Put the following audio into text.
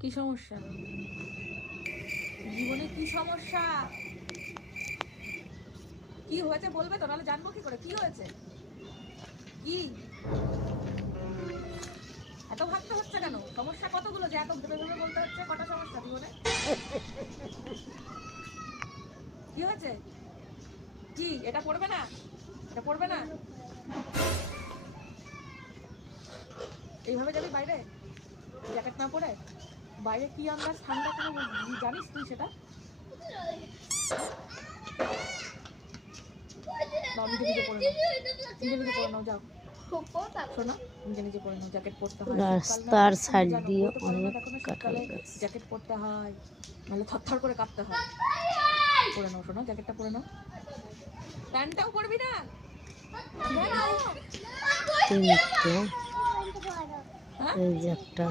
কি সমস্যা? জীবনে কি সমস্যা? কি হয়েছে বলবে তো, নাহলে জানবো কি করে কি হয়েছে। কি এত ভাবতে হচ্ছে কেন? সমস্যা কতগুলো যে এত ভেবে ভেবে বলতে হচ্ছে? কটা সমস্যা জীবনে? কি হয়েছে? কি এটা পড়বে না? এটা পড়বে না? এইভাবে যাবি বাইরে জ্যাকেট না পরে? বাইরে কি আন্দাজ ঠান্ডা কোনো জানিস তুই সেটা? নিজে নিজে পরে নাও, নিজে নিজে পরে নাও, যাও শোনো, নিজে নিজে পরে নাও। জ্যাকেট পরতে হয় রাস্তার সাইড দিয়ে অনেক কাঁঠাল শীতকালে, গাছ। জ্যাকেট পরতে হয়, নাহলে থরথর করে কাঁপতে হয়। পরে নাও শোনো, জ্যাকেটটা পরে নাও। প্যান্টটাও পরবি না? তিনটে হ্যাঁ এই যে একটা